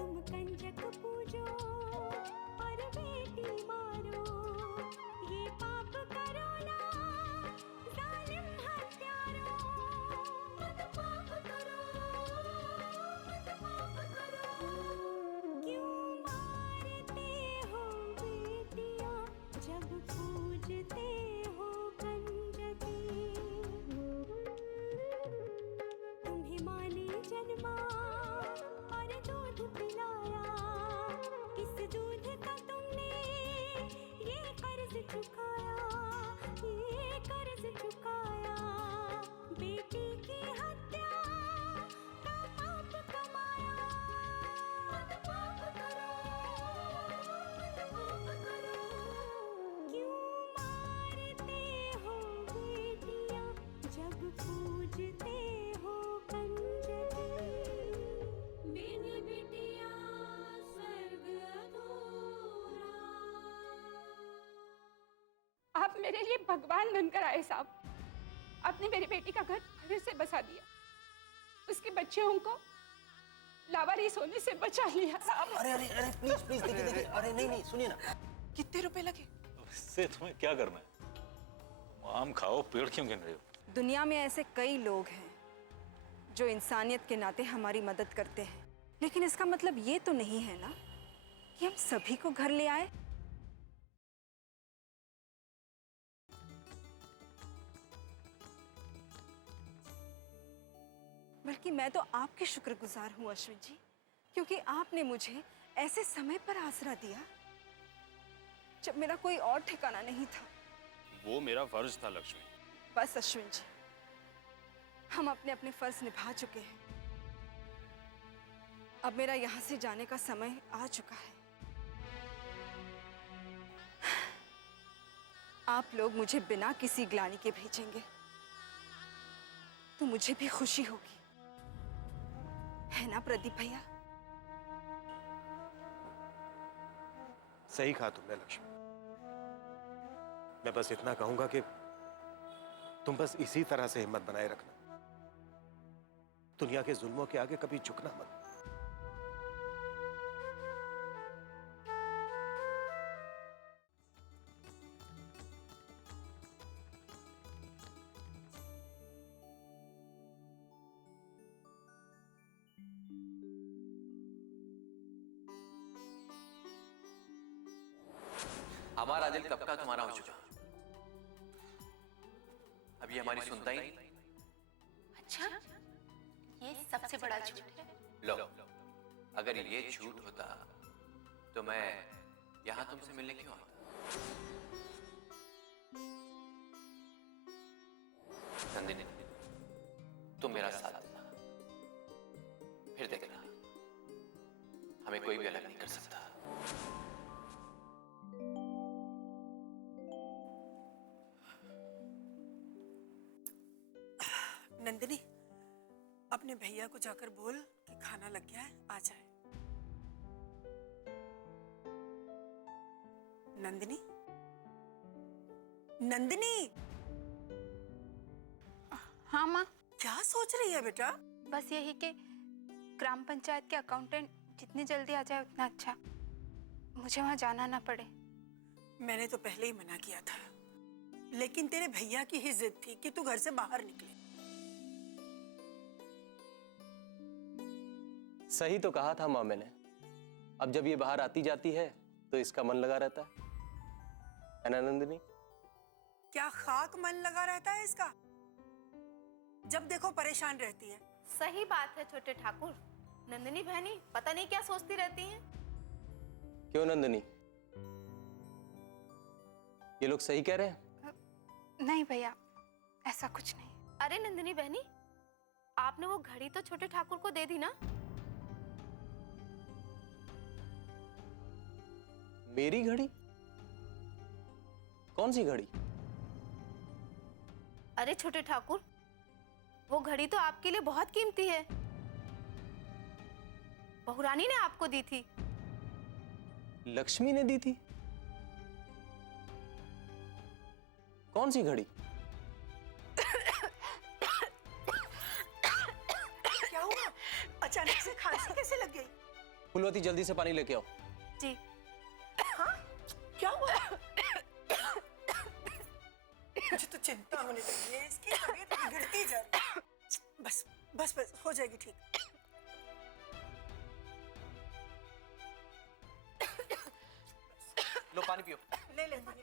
तुम कंजक पूजो और बेटी मारो, ये पाप करो ना जालिम हत्यारो। मत पाप करो, मत पाप करो। क्यों मारते हो बेटियां जब पूजते हो कंजकी। तुम्हें माँ ने जन्मा और दूध पिलाया, इस दूध का तुमने ये कर्ज चुकाया, ये कर्ज चुकाया। बेटी की हत्या का पाप कमाया। मत पाप करो, मत पाप करो। क्यों मारते हो बेटियां जब पूजते हो कंजकी। बिन बिटिया स्वर्ग अधूरा। आप मेरे लिए भगवान बनकर आए साहब। आपने मेरी बेटी का घर फिर से बसा दिया, उसके बच्चों को लावारिस होने से बचा लिया साहब। अरे अरे अरे प्लीज प्लीज देखिए देखिए, अरे नहीं नहीं सुनिए ना। कितने रुपए लगे? इससे तुम्हें क्या करना है? आम खाओ, पेड़ क्यों गिन रहे हो? दुनिया में ऐसे कई लोग हैं जो इंसानियत के नाते हमारी मदद करते हैं, लेकिन इसका मतलब ये तो नहीं है ना कि हम सभी को घर ले आए। बल्कि मैं तो आपकी शुक्रगुजार हूँ अश्विन जी, क्योंकि आपने मुझे ऐसे समय पर आसरा दिया जब मेरा कोई और ठिकाना नहीं था। वो मेरा फर्ज था लक्ष्मी। बस अश्विन जी, हम अपने अपने फर्ज निभा चुके हैं। अब मेरा यहाँ से जाने का समय आ चुका है। आप लोग मुझे बिना किसी ग्लानि के भेजेंगे तो मुझे भी खुशी होगी, है ना प्रदीप भैया? सही कहा तुमने लक्ष्मी। मैं बस इतना कहूंगा कि तुम बस इसी तरह से हिम्मत बनाए रखना, दुनिया के जुल्मों के आगे कभी झुकना मत। हमारा दिल कब का तुम्हारा हो चुका, अभी हमारी सुनता ही नहीं। अच्छा, ये सबसे बड़ा झूठ है। लो, अगर ये झूठ होता तो मैं यहां तुमसे मिलने क्यों आता? नंदिनी, तुम मेरा साथ देना, फिर देखना हमें कोई भी अलग नहीं कर सकता। नंदिनी, अपने भैया को जाकर बोल कि खाना लग गया है, आ जाए। नंदिनी, नंदिनी। हाँ माँ। क्या सोच रही है बेटा? बस यही कि ग्राम पंचायत के अकाउंटेंट जितनी जल्दी आ जाए उतना अच्छा, मुझे वहां जाना ना पड़े। मैंने तो पहले ही मना किया था, लेकिन तेरे भैया की ही जिद थी कि तू घर से बाहर निकले। सही तो कहा था माँ मैंने। अब जब ये बाहर आती जाती है तो इसका मन लगा रहता है ना नंदिनी? क्या खाक मन लगा रहता है इसका? जब देखो परेशान रहती है। सही बात है छोटे ठाकुर। नंदिनी बहनी पता नहीं क्या सोचती रहती हैं। क्यों नंदिनी, ये लोग सही कह रहे हैं? नहीं भैया, ऐसा कुछ नहीं। अरे नंदिनी बहनी, आपने वो घड़ी तो छोटे ठाकुर को दे दी ना? मेरी घड़ी? कौन सी घड़ी? अरे छोटे ठाकुर, वो घड़ी तो आपके लिए बहुत कीमती है। बहुरानी ने आपको दी थी। लक्ष्मी ने दी थी? कौन सी घड़ी? क्या हुआ? अचानक से खांसी कैसे लग गई? फुलवती जल्दी से पानी लेके आओ। जी। क्या हुआ? मुझे तो चिंता होने लगी है, इसकी तबीयत बिगड़ती जा रही है। बस बस बस हो जाएगी ठीक। लो पानी पियो। ले ले पानी।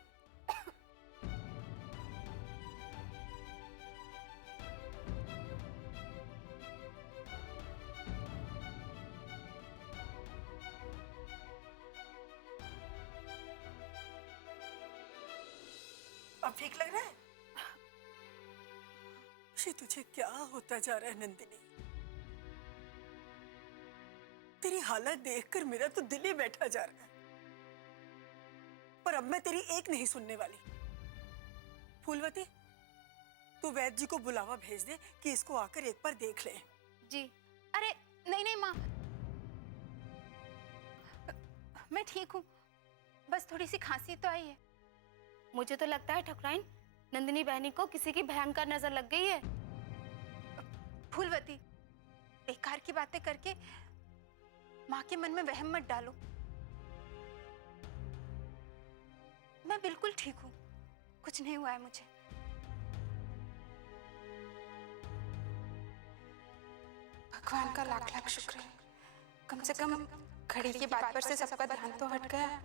अब ठीक लग रहा है? ये तुझे क्या होता जा रहा है नंदिनी? तेरी हालत देखकर मेरा तो दिल ही बैठा जा रहा है। पर अब मैं तेरी एक नहीं सुनने वाली। फूलवती, तू वैद्य जी को बुलावा भेज दे कि इसको आकर एक बार देख ले। जी। अरे नहीं नहीं माँ, मैं ठीक हूँ, बस थोड़ी सी खांसी तो आई है। मुझे तो लगता है ठकुराइन, नंदिनी बहनी को किसी की भयंकर नजर लग गई है। फूलवती, बेकार की बातें करके माँ के मन में वहम मत डालो। मैं बिल्कुल ठीक हूँ, कुछ नहीं हुआ है मुझे। भगवान का लाख लाख शुक्र है, कम से कम घड़ी की बात पर से सबका ध्यान तो हट गया,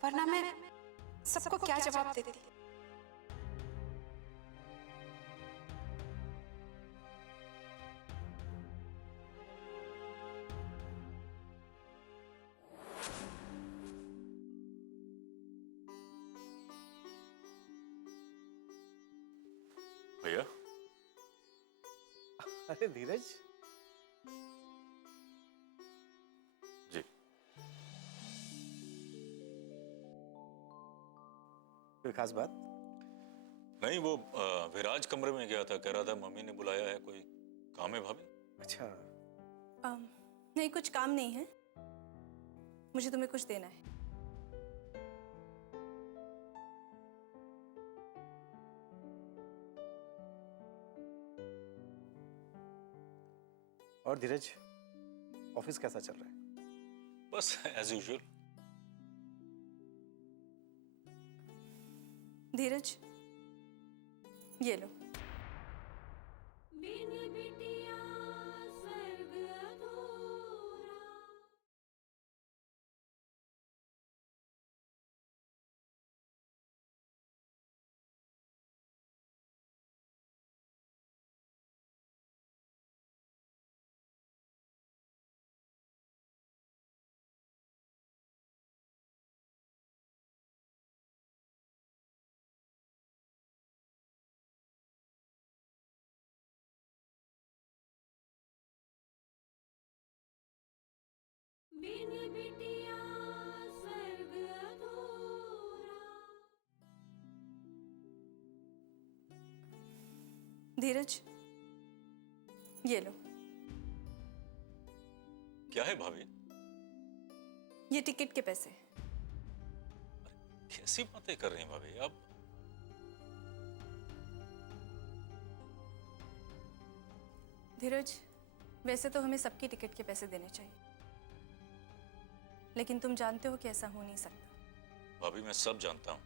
वरना मैं सबको क्या जवाब देती। भैया, अरे धीरज। जी। कोई खास बात? नहीं, वो विराज कमरे में गया था, कह रहा था मम्मी ने बुलाया है, कोई काम है भाभी? अच्छा। नहीं, कुछ काम नहीं है, मुझे तुम्हें कुछ देना है। और धीरज, ऑफिस कैसा चल रहा है? बस एज यूजुअल। धीरज, ये लो। धीरज, ये लो। क्या है भाभी? ये टिकट के पैसे। कैसी बातें कर रही हैं भाभी आप? धीरज, वैसे तो हमें सबकी टिकट के पैसे देने चाहिए, लेकिन तुम जानते हो कि ऐसा हो नहीं सकता। भाभी मैं सब जानता हूँ,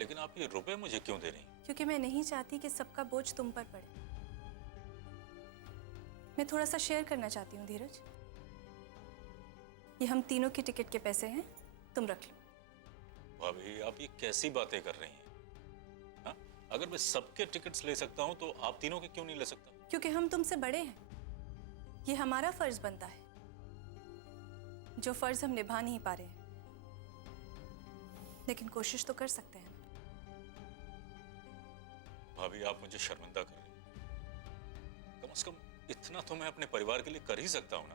लेकिन आप ये रुपए मुझे क्यों दे रही हैं? क्योंकि मैं नहीं चाहती कि सबका बोझ तुम पर पड़े। मैं थोड़ा सा शेयर करना चाहती हूँ धीरज। ये हम तीनों की टिकट के पैसे हैं, तुम रख लो। भाभी आप ये कैसी बातें कर रही हैं? हाँ? अगर मैं सबके टिकट्स ले सकता हूँ तो आप तीनों के क्यों नहीं ले सकता? क्योंकि हम तुमसे बड़े हैं, ये हमारा फर्ज बनता है, जो फर्ज हम निभा नहीं पा रहे हैं, लेकिन कोशिश तो कर सकते हैं। भाभी आप मुझे शर्मिंदा कर रही हैं। कम से कम इतना तो मैं अपने परिवार के लिए कर ही सकता हूँ ना।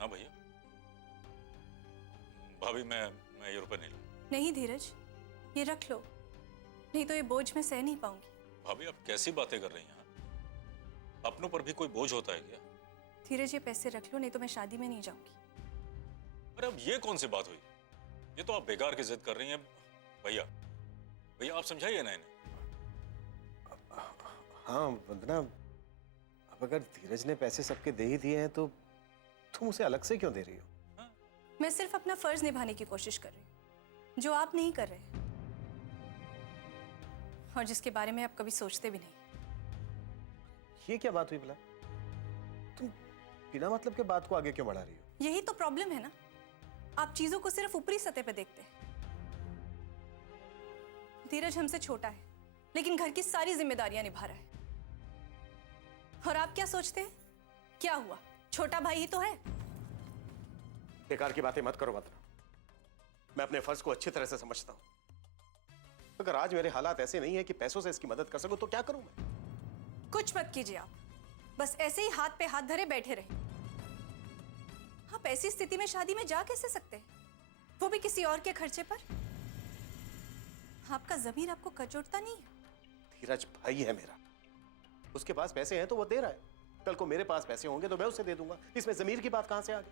हाँ भैया। भाभी मैं ये रुपए नहीं लूँ। नहीं धीरज, ये रख लो, नहीं तो ये बोझ मैं सह नहीं पाऊंगी। भाभी आप कैसी बातें कर रही हैं? अपनों पर भी कोई बोझ होता है क्या? धीरज, ये पैसे रख लो, नहीं तो मैं शादी में नहीं जाऊंगी। अरे अब ये कौन सी बात हुई? ये तो आप बेकार की जिद कर रही हैं। भैया भैया आप समझाइए ना इन्हें। हाँ वंदना, अब अगर धीरज ने पैसे सबके दे ही दिए हैं तो तुम उसे अलग से क्यों दे रही हो? मैं सिर्फ अपना फर्ज निभाने की कोशिश कर रही हूँ, जो आप नहीं कर रहे और जिसके बारे में आप कभी सोचते भी नहीं। ये क्या बात हुई भला? तुम बिना मतलब के बात को आगे क्यों बढ़ा रही हो? यही तो प्रॉब्लम है ना, आप चीजों को सिर्फ ऊपरी सतह पे देखते हैं। धीरज हमसे छोटा है लेकिन घर की सारी जिम्मेदारियां निभा रहा है। और आप क्या सोचते हैं, क्या हुआ, छोटा भाई ही तो है। बेकार की बातें मत करो वंदना, मैं अपने फर्ज को अच्छी तरह से समझता हूं। अगर आज मेरे हालात ऐसे नहीं है कि पैसों से इसकी मदद कर सकूं तो क्या करूं मैं? कुछ मत कीजिए आप, बस ऐसे ही हाथ पे हाथ धरे बैठे रहे। आप ऐसी स्थिति में शादी में जा कैसे सकते हैं, वो भी किसी और के खर्चे पर? आपका ज़मीर आपको कचोटता नहीं है? धीरज भाई है मेरा, उसके पास पैसे हैं तो वो दे रहा है, कल को मेरे पास पैसे होंगे तो मैं उसे दे दूंगा। इसमें जमीर की बात कहां से आ गई?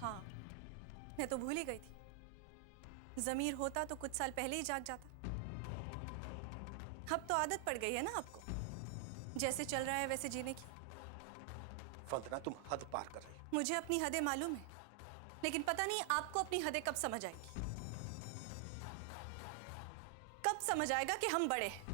हाँ, मैं तो भूल ही गई थी, ज़मीर होता तो कुछ साल पहले ही जाग जाता। अब तो आदत पड़ गई है ना आपको, जैसे चल रहा है वैसे जीने की। वंदना तुम हद पार कर रही हो। मुझे अपनी हदें मालूम है, लेकिन पता नहीं आपको अपनी हदें कब समझ आएगी। कब समझ आएगा कि हम बड़े हैं।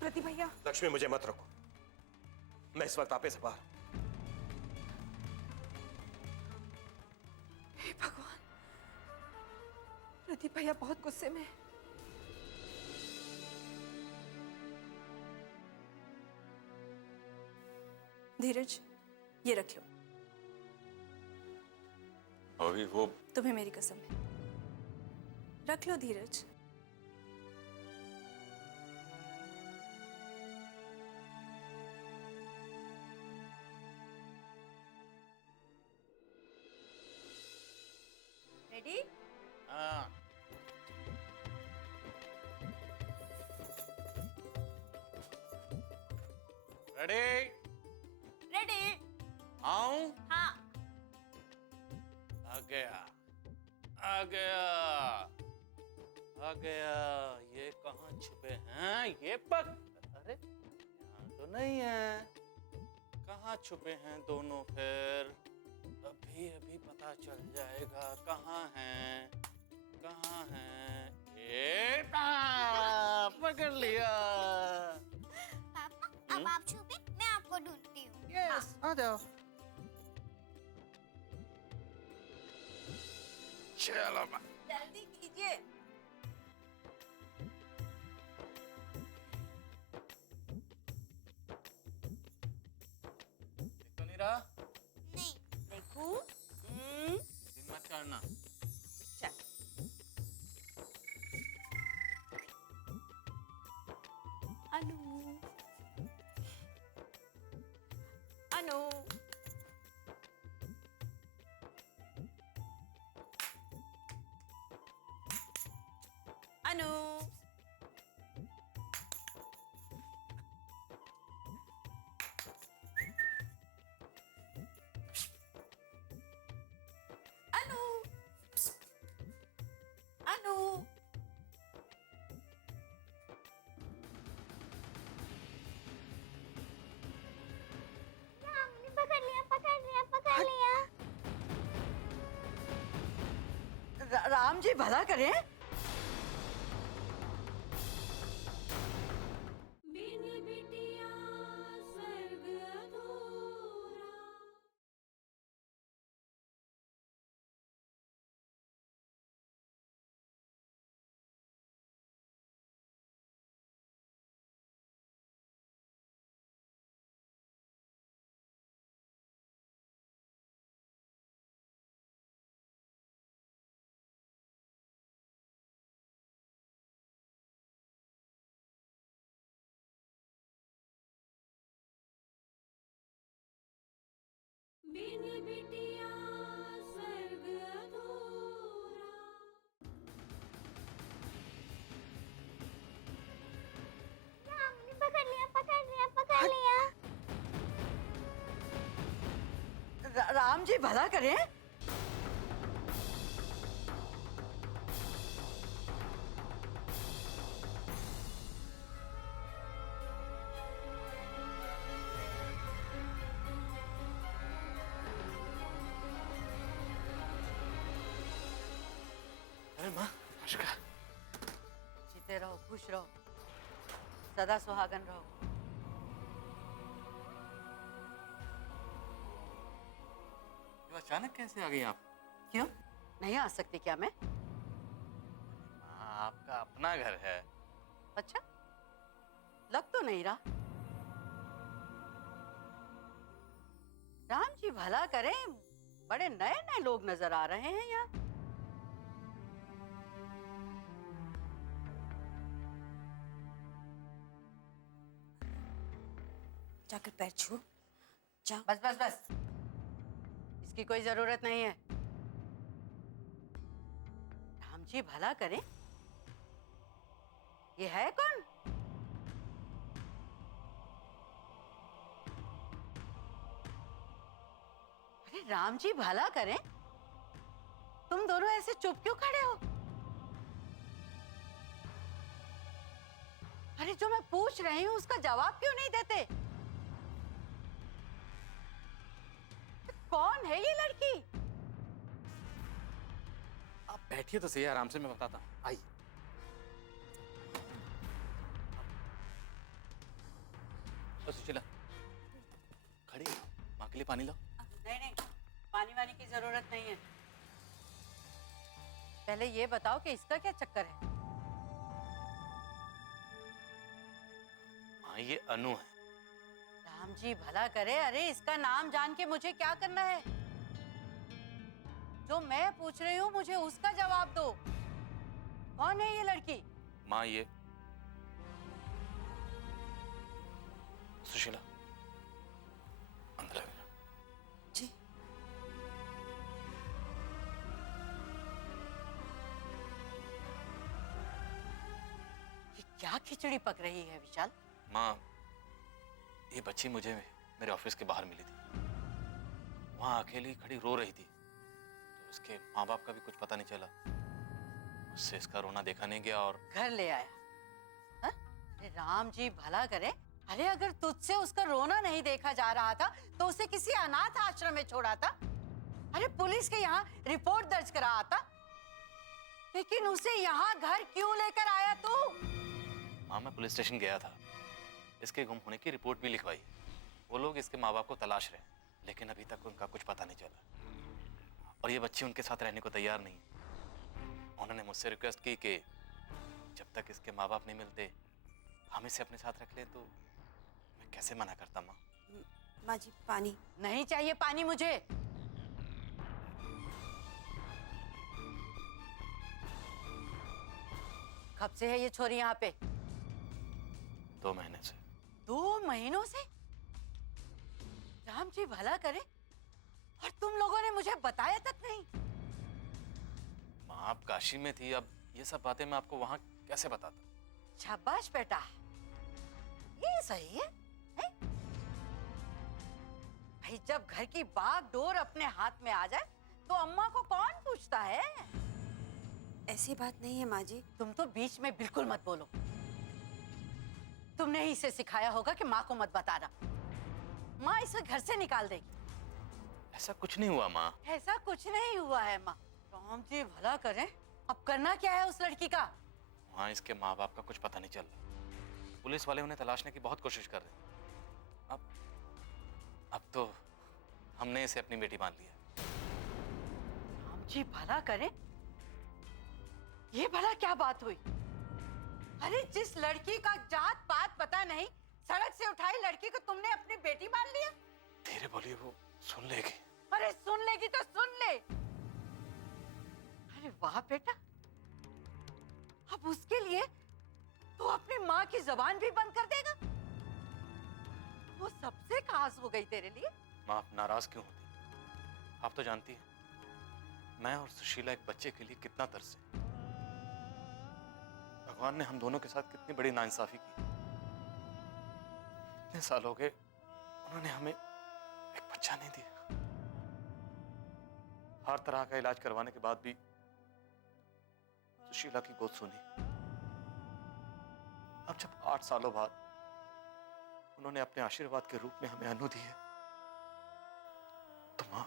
प्रति भैया। लक्ष्मी मुझे मत रोको, मैं इस वक्त आपे से बाहर हूं। हे भगवान, प्रदीप भैया बहुत गुस्से में है। धीरज, ये रख लो। अभी वो तुम्हें मेरी कसम है, रख लो धीरज। रेडी? हाँ। रेडी? रेडी? आऊं? हाँ। आ गया, आ गया, आ गया। ये कहाँ छुपे हैं ये पक? अरे यहाँ तो नहीं है। कहाँ छुपे हैं दोनों फिर? अभी अभी पता चल जाएगा कहाँ हैं, कहाँ हैं। ये पकड़ लिया। पापा, अब आप छुपे, मैं आपको ढूंढती हूँ। यस, आ जाओ। चलो जल्दी कीजिए। देखो नहीं रहा? नहीं देखूं? हिम्मत करना। चल। अनु, अनु, अनु, अनु, अनु। पकड़ लिया, पकड़ लिया, पकड़ लिया। राम जी भला करें। बिन बिटिया स्वर्ग अधूरा। बिन बिटिया स्वर्ग अधूरा। हमने पकड़ लिया, राम जी भला करें। अरे माँ नमस्कार। जीते रहो, खुश रहो, सदा सुहागन रहो। तो अचानक कैसे आ गई आप? क्यों नहीं आ सकती क्या मैं? आपका अपना घर है। अच्छा, लग तो नहीं रहा। राम जी भला करें, बड़े नए नए लोग नजर आ रहे हैं यहाँ। जाकर पैर छू। जा। बस बस बस, इसकी कोई जरूरत नहीं है। राम जी भला करें, ये है कौन? अरे राम जी भला करें, तुम दोनों ऐसे चुप क्यों खड़े हो? अरे जो मैं पूछ रही हूं उसका जवाब क्यों नहीं देते? कौन है ये लड़की? आप बैठिए तो सही, आराम से मैं बताता हूँ। आइए। तो सुशीला खड़ी हो, माँ के लिए पानी लाओ। नहीं नहीं, पानी वानी की जरूरत नहीं है। पहले ये बताओ कि इसका क्या चक्कर है? हाँ ये अनु है। राम जी भला करे, अरे इसका नाम जान के मुझे क्या करना है? जो मैं पूछ रही हूँ मुझे उसका जवाब दो। कौन है ये लड़की? माँ ये सुशीला अंदर है। जी। ये क्या खिचड़ी पक रही है विशाल? माँ ये बच्ची मुझे मेरे ऑफिस के बाहर मिली थी। वहाँ अकेली खड़ी रो रही थी, तो उसके माँ बाप का भी कुछ पता नहीं चला। उससे इसका रोना देखा नहीं गया और घर ले आया। हाँ? अरे राम जी भला करे, अरे अगर तुझसे उसका रोना नहीं देखा जा रहा था तो उसे किसी अनाथ आश्रम में छोड़ा था। अरे पुलिस के यहाँ रिपोर्ट दर्ज करा आता। लेकिन उसे यहाँ घर क्यों लेकर आया तू? माँ मैं पुलिस स्टेशन गया था, इसके गुम होने की रिपोर्ट भी लिखवाई। वो लोग इसके माँ बाप को तलाश रहे हैं, लेकिन अभी तक उनका कुछ पता नहीं चला। और ये बच्ची उनके साथ रहने को तैयार नहीं। उन्होंने मुझसे रिक्वेस्ट की कि जब तक इसके माँ बाप नहीं मिलते हम इसे अपने साथ रख लें, तो मैं कैसे मना करता माँ? माँ जी पानी। नहीं चाहिए पानी मुझे। कब से है ये छोरी यहाँ पे? 2 महीने से। 2 महीनों से? राम जी भला करे, और तुम लोगों ने मुझे बताया तक नहीं। माँ आप काशी में थी, अब ये सब बातें मैं आपको वहाँ कैसे बताता? शाबाश बेटा, ये सही है, हैं? भाई जब घर की बागडोर अपने हाथ में आ जाए तो अम्मा को कौन पूछता है? ऐसी बात नहीं है माँ जी। तुम तो बीच में बिल्कुल मत बोलो। तुमने ही इसे सिखाया होगा कि माँ को मत बताना। माँ इसे घर से निकाल देगी। ऐसा कुछ नहीं हुआ माँ। ऐसा कुछ नहीं हुआ है माँ। राम जी भला करें, अब करना क्या है उस लड़की का? माँ इसके माँ बाप का कुछ पता नहीं चल रहा। पुलिस वाले उन्हें तलाशने की बहुत कोशिश कर रहे हैं। अब तो हमने इसे अपनी बेटी मान लिया। राम जी भला करें, ये भला क्या बात हुई? अरे जिस लड़की का जात पात पता नहीं, सड़क से उठाई लड़की को तुमने अपनी बेटी मान लिया। धीरे बोलिए, वो सुन लेगी। अरे सुन लेगी तो सुन ले। अरे वाह बेटा, अब उसके लिए तू अपनी माँ की जुबान भी बंद कर देगा? वो सबसे खास हो गई तेरे लिए। माँ आप नाराज क्यों होती? आप तो जानती हैं मैं और सुशीला एक बच्चे के लिए कितना तरसे। भगवान ने हम दोनों के साथ कितनी बड़ी नाइंसाफी की। इतने साल हो गए उन्होंने हमें एक बच्चा नहीं दिया। हर तरह का इलाज करवाने के बाद भी सुशीला की गोद सुनी। अब जब 8 सालों बाद उन्होंने अपने आशीर्वाद के रूप में हमें अनु दी है, तो मां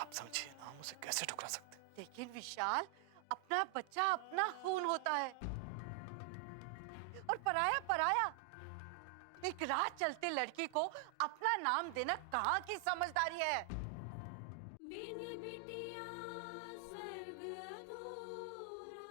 आप समझिए ना, हम उसे कैसे ठुकरा सकते। लेकिन विशाल, अपना बच्चा अपना खून होता है और पराया पराया। एक राह चलते लड़की को अपना नाम देना कहाँ की समझदारी है। बिन बिटिया स्वर्ग अधूरा।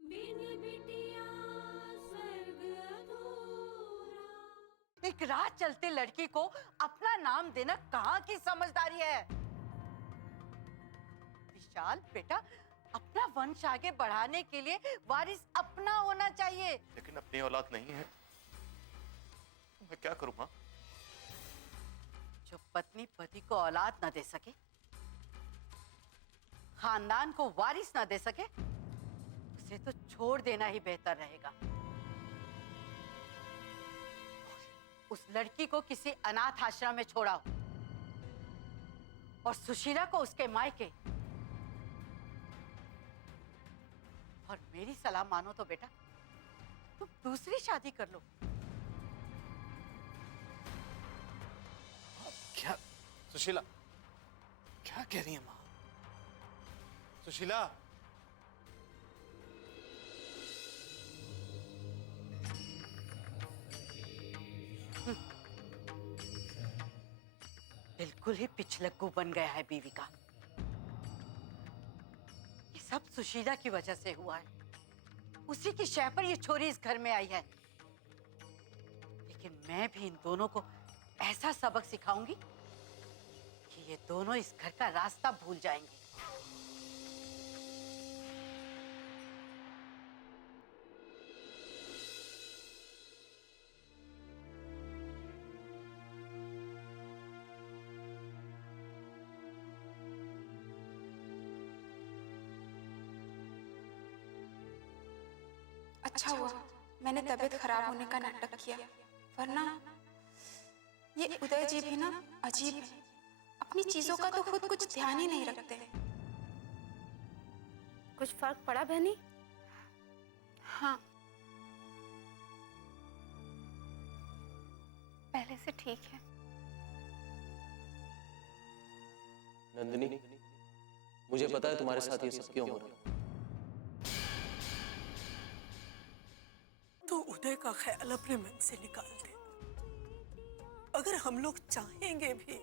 बिन बिटिया स्वर्ग अधूरा। एक राह चलते लड़की को अपना नाम देना कहाँ की समझदारी है। विशाल बेटा, अपना वंश आगे बढ़ाने के लिए वारिस अपना होना चाहिए। लेकिन अपनी औलाद नहीं है, मैं क्या करूं मां? जो पत्नी पति को औलाद न दे सके, खानदान को वारिस न दे सके, उसे तो छोड़ देना ही बेहतर रहेगा। उस लड़की को किसी अनाथ आश्रम में छोड़ाओ और सुशीला को उसके मायके। और मेरी सलाह मानो तो बेटा, तुम दूसरी शादी कर लो। क्या सुशीला, क्या कह रही है मां? सुशीला, बिल्कुल ही पिछलग्गू बन गया है बीवी का। ये सब सुशीला की वजह से हुआ है। उसी की शय पर ये छोरी इस घर में आई है। लेकिन मैं भी इन दोनों को ऐसा सबक सिखाऊंगी कि ये दोनों इस घर का रास्ता भूल जाएंगे। अच्छा हुआ मैंने तबीयत खराब होने का नाटक किया, वरना ये उदय जी भी ना अजीब है। अपनी चीजों का तो खुद कुछ ध्यान ही नहीं रखते। कुछ फर्क पड़ा बहनी? हाँ, पहले से ठीक है। नंदिनी, मुझे पता है तुम्हारे साथ ये सब क्यों हो रहा है। तो उदय का ख्याल अपने मन से निकाल दे। अगर हम लोग चाहेंगे भी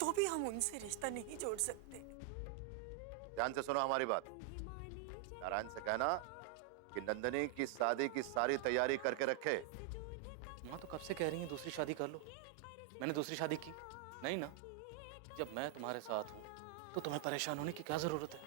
तो भी हम उनसे रिश्ता नहीं जोड़ सकते। ध्यान से सुनो हमारी बात। नारायण से कहना कि नंदिनी की शादी की सारी तैयारी करके रखे। माँ तो कब से कह रही है दूसरी शादी कर लो। मैंने दूसरी शादी की नहीं ना। जब मैं तुम्हारे साथ हूँ तो तुम्हें परेशान होने की क्या जरूरत है?